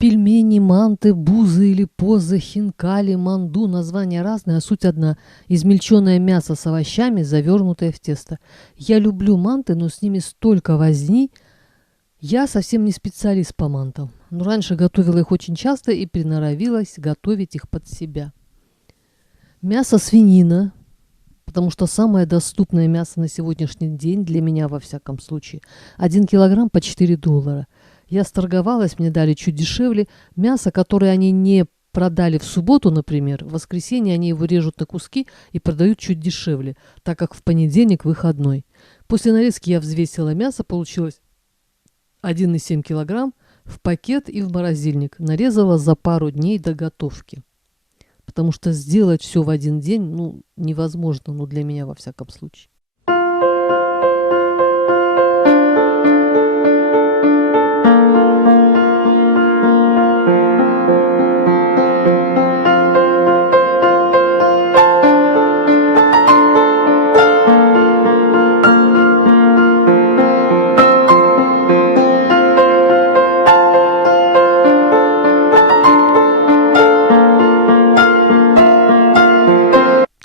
Пельмени, манты, бузы или позы, хинкали, манду — названия разные, а суть одна — измельченное мясо с овощами, завернутое в тесто. Я люблю манты, но с ними столько возни. Я совсем не специалист по мантам, но раньше готовила их очень часто и приноровилась готовить их под себя. Мясо свинина, потому что самое доступное мясо на сегодняшний день, для меня во всяком случае, 1 килограмм по $4. Я сторговалась, мне дали чуть дешевле. Мясо, которое они не продали в субботу, например, в воскресенье они его режут на куски и продают чуть дешевле, так как в понедельник выходной. После нарезки я взвесила мясо, получилось 1,7 килограмм в пакет и в морозильник. Нарезала за пару дней до готовки. Потому что сделать все в один день, невозможно, для меня во всяком случае.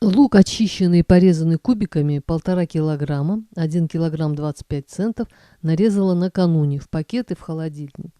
Лук, очищенный и порезанный кубиками, 1,5 килограмма, 1 килограмм 25 центов, нарезала накануне в пакет и в холодильник.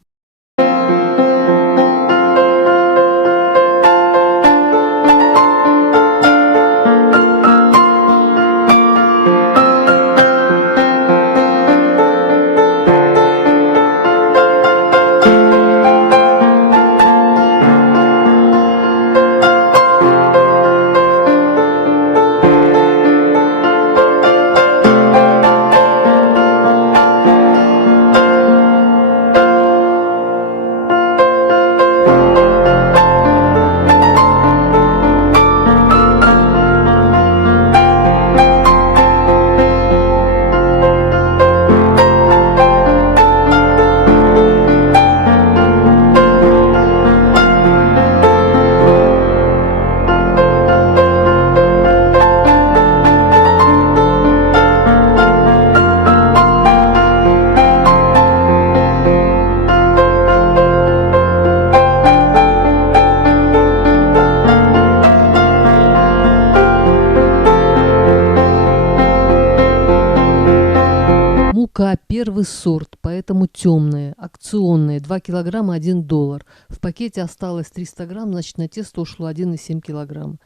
Мука первый сорт, поэтому темная, акционная, 2 килограмма $1. В пакете осталось 300 грамм, значит на тесто ушло 1,7 килограмма.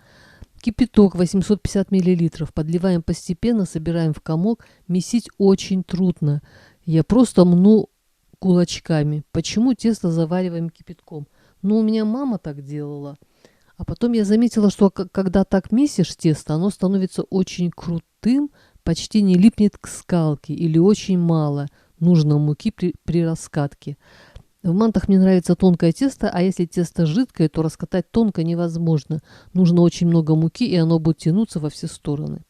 Кипяток 850 миллилитров. Подливаем постепенно, собираем в комок. Месить очень трудно. Я просто мну кулачками. Почему тесто завариваем кипятком? У меня мама так делала. А потом я заметила, что когда так месишь тесто, оно становится очень крутым, почти не липнет к скалке или очень мало нужно муки при раскатке. В мантах мне нравится тонкое тесто, а если тесто жидкое, то раскатать тонко невозможно. Нужно очень много муки, и оно будет тянуться во все стороны.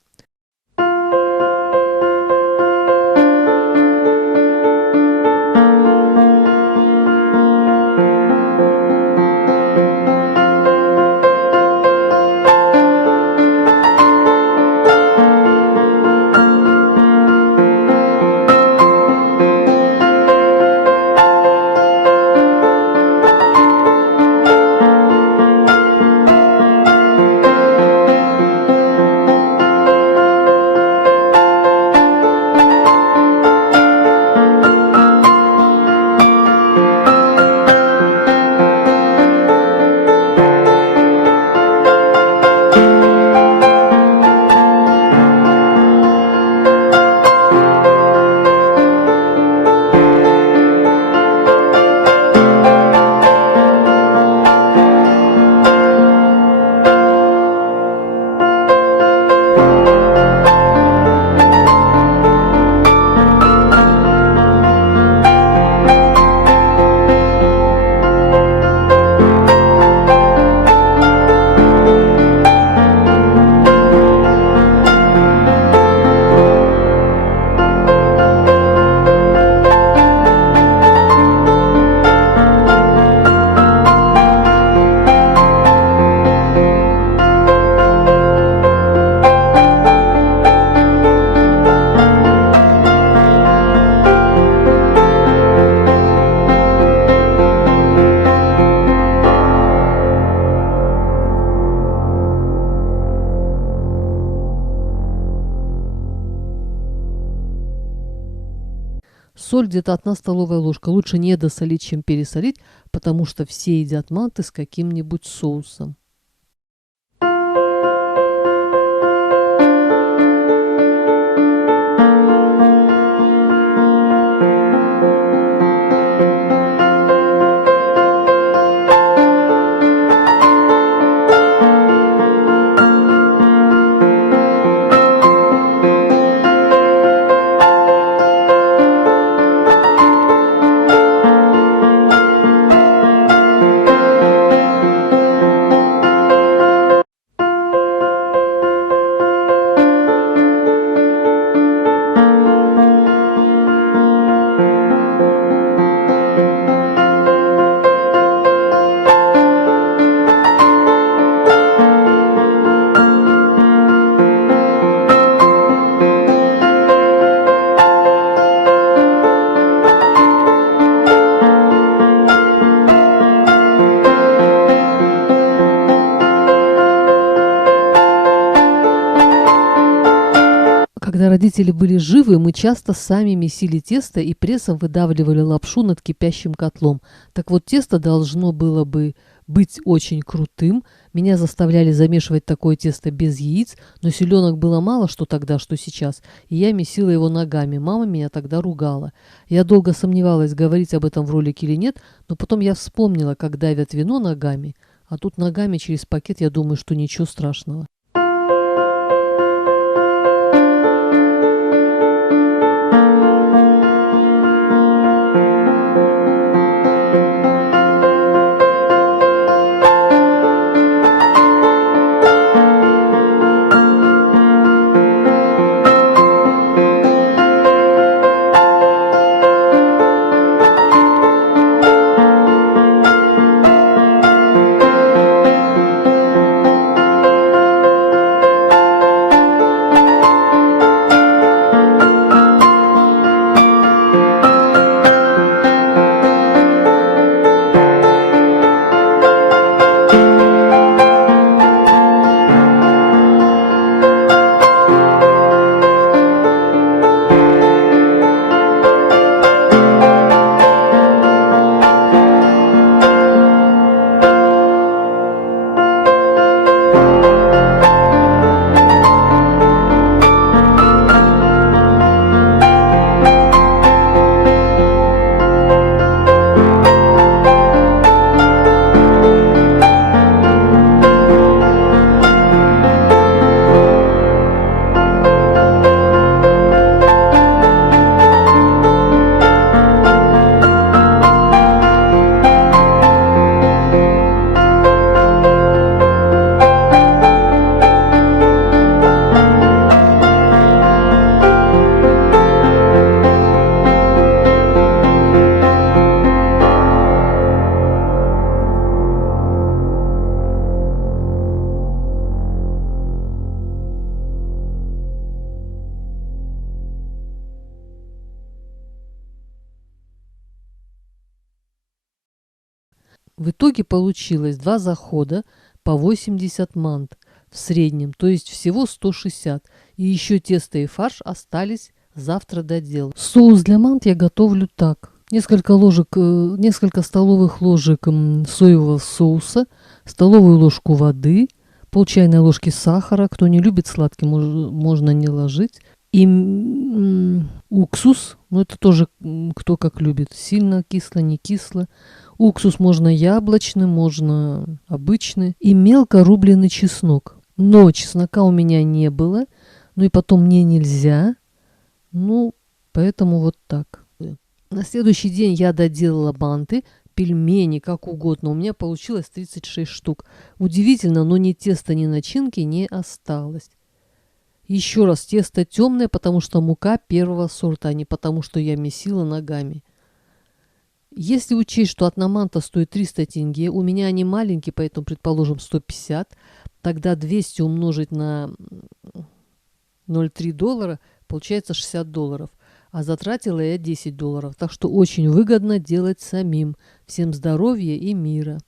соль где-то 1 столовая ложка. Лучше не досолить, чем пересолить, потому что все едят манты с каким-нибудь соусом. Когда родители были живы, мы часто сами месили тесто и прессом выдавливали лапшу над кипящим котлом. Так вот, тесто должно было бы быть очень крутым. Меня заставляли замешивать такое тесто без яиц, но селенок было мало, что тогда, что сейчас, и я месила его ногами. Мама меня тогда ругала. Я долго сомневалась, говорить об этом в ролике или нет, но потом я вспомнила, как давят вино ногами, а тут ногами через пакет, я думаю, что ничего страшного. В итоге получилось 2 захода по 80 мант в среднем, то есть всего 160. И еще тесто и фарш остались, завтра доделаю. Соус для мант я готовлю так. Несколько столовых ложек соевого соуса, столовую ложку воды, пол чайной ложки сахара. Кто не любит сладкий, можно не ложить. И уксус, но это тоже кто как любит. Сильно кисло, не кисло. Уксус можно яблочный, можно обычный. И мелко рубленый чеснок. Но чеснока у меня не было. Ну и потом мне нельзя. Ну, поэтому вот так. На следующий день я доделала манты, пельмени, как угодно. У меня получилось 36 штук. Удивительно, но ни теста, ни начинки не осталось. Еще раз, тесто темное, потому что мука первого сорта, а не потому что я месила ногами. Если учесть, что одна манта стоит 300 тенге, у меня они маленькие, поэтому, предположим, 150, тогда 200 умножить на 0,3 доллара, получается 60 долларов. А затратила я 10 долларов. Так что очень выгодно делать самим. Всем здоровья и мира.